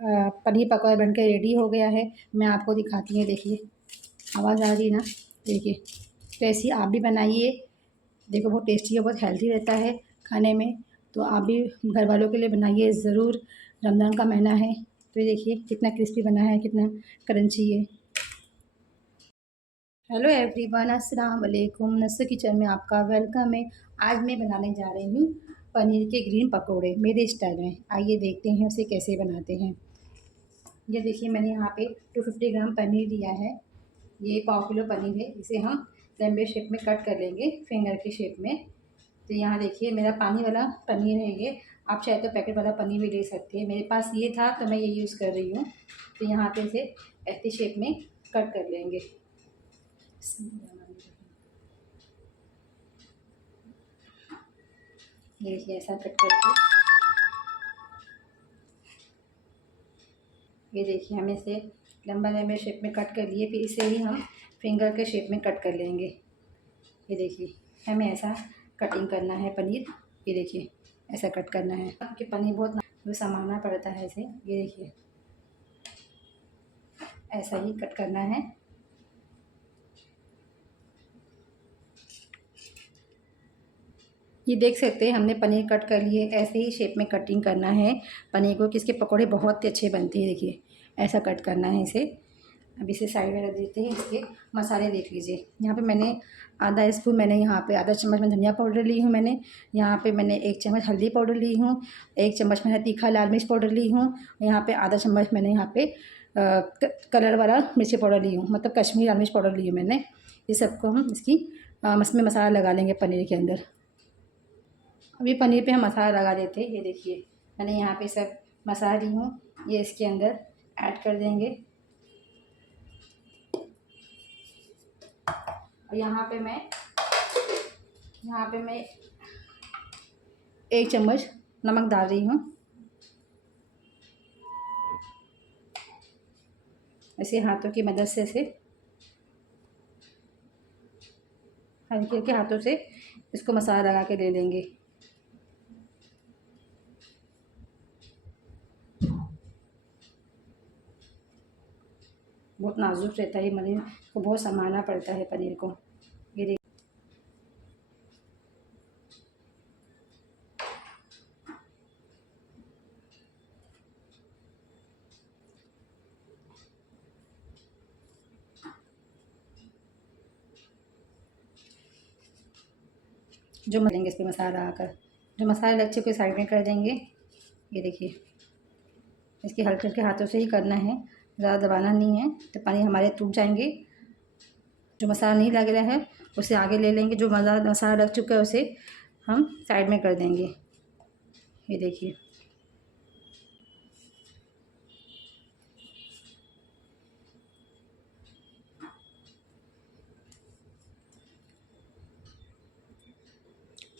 पनीर पकौड़ा बनकर रेडी हो गया है। मैं आपको दिखाती हूँ, देखिए आवाज़ आ रही है ना, देखिए। तो ऐसे ही आप भी बनाइए, देखो बहुत टेस्टी है, बहुत हेल्दी रहता है खाने में। तो आप भी घर वालों के लिए बनाइए ज़रूर। रमज़ान का महीना है, तो ये देखिए कितना क्रिस्पी बना है, कितना क्रंची है। हेलो एवरीवन, अस्सलाम वालेकुम। नस्र किचन में आपका वेलकम है। आज मैं बनाने जा रही हूँ पनीर के ग्रीन पकोड़े मेरे स्टाइल में। आइए देखते हैं उसे कैसे बनाते हैं। ये देखिए मैंने यहाँ पे 250 ग्राम पनीर लिया है। ये पाव किलो पनीर है। इसे हम लंबे शेप में कट कर लेंगे, फिंगर की शेप में। तो यहाँ देखिए मेरा पानी वाला पनीर है ये। आप चाहे तो पैकेट वाला पनीर भी ले सकते हैं। मेरे पास ये था तो मैं ये यूज़ कर रही हूँ। तो यहाँ पे इसे ऐसी शेप में कट कर लेंगे। ये देखिए ऐसा कट करके, ये देखिए हम इसे लंबा लंबे शेप में कट कर लिए। फिर इसे ही हम फिंगर के शेप में कट कर लेंगे। ये देखिए हमें ऐसा कटिंग करना है पनीर। ये देखिए ऐसा कट करना है, क्योंकि पनीर बहुत संभालना पड़ता है इसे। ये देखिए ऐसा ही कट करना है। ये देख सकते हैं हमने पनीर कट कर लिए। ऐसे ही शेप में कटिंग करना है पनीर को, कि इसके पकौड़े बहुत ही अच्छे बनते हैं। देखिए ऐसा कट करना है इसे। अब इसे साइड में रख देते हैं। इसके मसाले देख लीजिए। यहाँ पे मैंने आधा स्पून, मैंने यहाँ पे आधा चम्मच में धनिया पाउडर ली हूँ। मैंने यहाँ पे मैंने 1 चम्मच हल्दी पाउडर ली हूँ। 1 चम्मच मैंने तीखा लाल मिर्च पाउडर ली हूँ। यहाँ पे आधा चम्मच मैंने यहाँ पे कलर वाला मिर्ची पाउडर ली हूँ, मतलब कश्मीरी लाल मिर्च पाउडर ली हूँ मैंने। ये सबको हम इसकी इसमें मसाला लगा लेंगे पनीर के अंदर। अभी पनीर पे हम मसाला लगा देते हैं। ये देखिए मैंने यहाँ पे सब मसाला ली हूँ, ये इसके अंदर ऐड कर देंगे। और यहाँ पे मैं 1 चम्मच नमक डाल रही हूँ। ऐसे हाथों की मदद से इसे हल्के हल्के हाथों से इसको मसाला लगा के दे देंगे। बहुत नाजुक रहता है पनीर को, बहुत संभालना पड़ता है पनीर को। ये देखिए जो मलेंगे इस पर मसाला लगाकर, जो मसाले लग चुके साइड में कर देंगे। ये देखिए इसके हल्के हल्के हाथों से ही करना है, ज़्यादा दबाना नहीं है, तो पनीर हमारे टूट जाएंगे। जो मसाला नहीं लग रहा है उसे आगे ले लेंगे, जो मसाला लग चुका है उसे हम साइड में कर देंगे। ये देखिए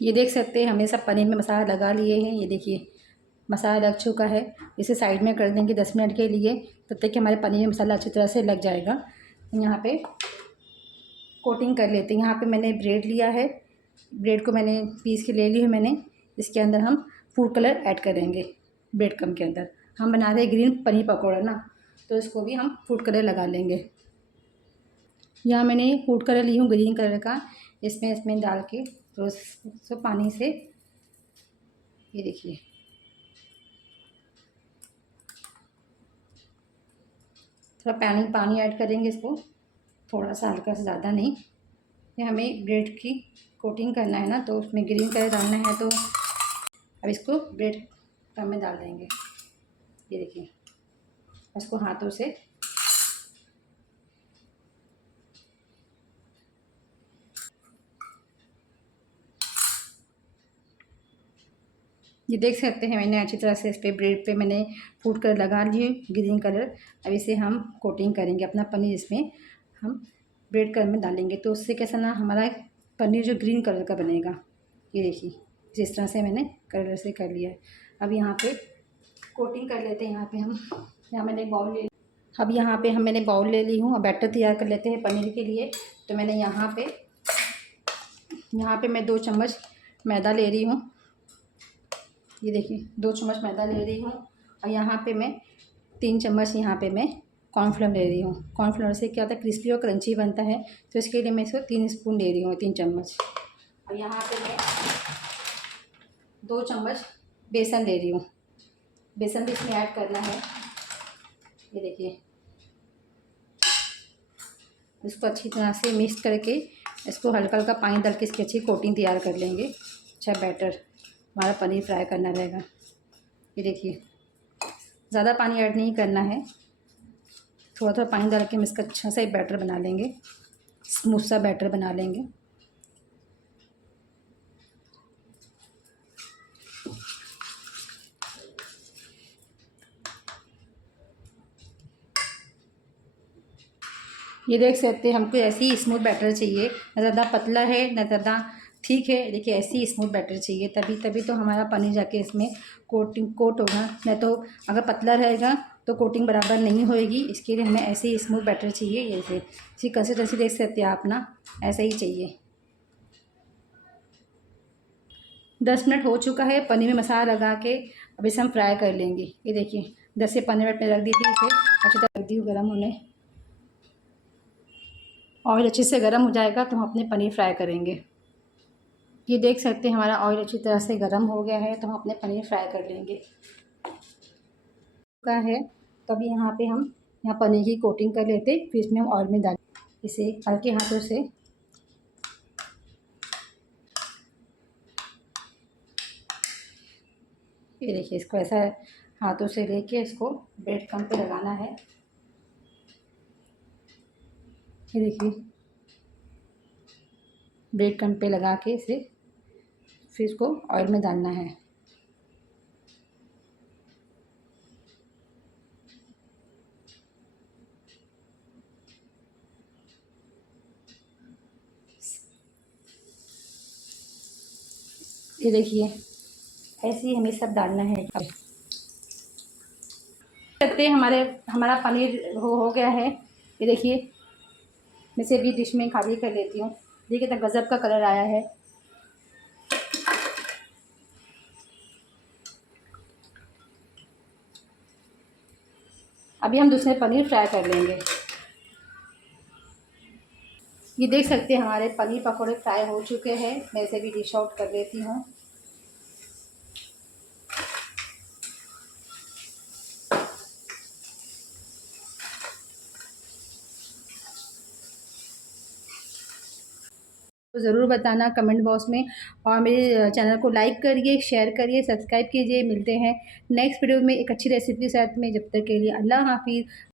ये देख सकते हैं हमने सब पनीर में मसाला लगा लिए हैं। ये देखिए मसाला लग चुका है। इसे साइड में कर देंगे 10 मिनट के लिए, तब तक कि हमारे पनीर में मसाला अच्छी तरह से लग जाएगा। यहाँ पे कोटिंग कर लेते हैं। यहाँ पे मैंने ब्रेड लिया है, ब्रेड को मैंने पीस के ले ली है मैंने। इसके अंदर हम फूड कलर ऐड करेंगे। ब्रेड क्रम्ब के अंदर हम बना रहे हैं ग्रीन पनीर पकौड़ा ना, तो इसको भी हम फूड कलर लगा लेंगे। यहाँ मैंने फूड कलर ली हूँ ग्रीन कलर का। इसमें डाल के तो उसको पानी से, ये देखिए थोड़ा पानी ऐड करेंगे इसको, थोड़ा सा हल्का से, ज़्यादा नहीं। ये हमें ब्रेड की कोटिंग करना है ना, तो उसमें ग्रीन कलर डालना है। तो अब इसको ब्रेड क्रम्ब में डाल देंगे। ये देखिए इसको हाथों से ये देख सकते हैं मैंने अच्छी तरह से इस पर ब्रेड पे मैंने फूड कलर लगा लिए ग्रीन कलर। अब इसे हम कोटिंग करेंगे अपना पनीर, इसमें हम ब्रेड कलर में डालेंगे। तो उससे कैसा ना हमारा पनीर जो ग्रीन कलर का बनेगा। ये देखिए जिस तरह से मैंने कलर से कर लिया है। अब यहाँ पे कोटिंग कर लेते हैं। यहाँ मैंने एक बाउल ले, अब यहाँ पे मैंने बाउल ले ली हूँ। अब बैटर तैयार कर लेते हैं पनीर के लिए। तो मैंने यहाँ पे मैं 2 चम्मच मैदा ले रही हूँ। ये देखिए 2 चम्मच मैदा ले रही हूँ। और यहाँ पे मैं 3 चम्मच यहाँ पे मैं कॉर्नफ्लोर ले रही हूँ। कॉर्नफ्लोर से क्या होता है, क्रिस्पी और क्रंची बनता है, तो इसके लिए मैं इसको 3 स्पून ले रही हूँ, 3 चम्मच। और यहाँ पे मैं 2 चम्मच बेसन ले रही हूँ। बेसन भी इसमें ऐड करना है। ये देखिए, इसको अच्छी तरह से मिक्स करके इसको हल्का हल्का पानी डाल के इसकी अच्छी कोटिंग तैयार कर लेंगे। अच्छा बैटर हमारा पनीर फ्राई करना रहेगा। ये देखिए, ज़्यादा पानी ऐड नहीं करना है, थोड़ा थोड़ा पानी डाल के हम इसका अच्छा सा एक बैटर बना लेंगे, स्मूथ सा बैटर बना लेंगे। ये देख सकते हैं, हमको ऐसी ही स्मूथ बैटर चाहिए, ना ज़्यादा पतला है ना ज़्यादा ठीक है। देखिए ऐसी ही स्मूथ बैटर चाहिए, तभी तो हमारा पनीर जाके इसमें कोट होगा। नहीं तो अगर पतला रहेगा तो कोटिंग बराबर नहीं होएगी। इसके लिए हमें ऐसे ही स्मूथ बैटर चाहिए। जैसे इसी कंसिस्टेंसी देख सकते हैं आप ना, ऐसा ही चाहिए। 10 मिनट हो चुका है, पनीर में मसाला लगा के अब इसे हम फ्राई कर लेंगे। ये देखिए 10 से 15 मिनट में रख दी थी इसे, अच्छी तरह रख दी गर्म होने। ऑयल अच्छे से गर्म हो जाएगा तो हम अपने पनीर फ्राई करेंगे। ये देख सकते हैं हमारा ऑयल अच्छी तरह से गर्म हो गया है, तो हम अपने पनीर फ्राई कर लेंगे। का है तभी यहाँ पे हम पनीर की कोटिंग कर लेते, फिर इसमें हम ऑयल में डाल इसे हल्के हाथों से। ये देखिए, इसको ऐसा हाथों से लेके इसको ब्रेड क्रम्ब पे लगाना है। ये देखिए, ब्रेड क्रम्ब पे लगा के इसे फिर इसको ऑयल में डालना है। ये देखिए, ऐसे ही हमें सब डालना है। सकते हैं हमारा पनीर हो गया है। ये देखिए, मैं इसे भी डिश में खाली कर लेती हूँ। देखिए कितना गजब का कलर आया है। अभी हम दूसरे पनीर फ्राई कर लेंगे। ये देख सकते हैं हमारे पनीर पकौड़े फ्राई हो चुके हैं। मैं इसे भी डिश आउट कर लेती हूँ। तो ज़रूर बताना कमेंट बॉक्स में, और मेरे चैनल को लाइक करिए, शेयर करिए, सब्सक्राइब कीजिए। मिलते हैं नेक्स्ट वीडियो में एक अच्छी रेसिपी के साथ में। जब तक के लिए अल्लाह हाफ़िज़।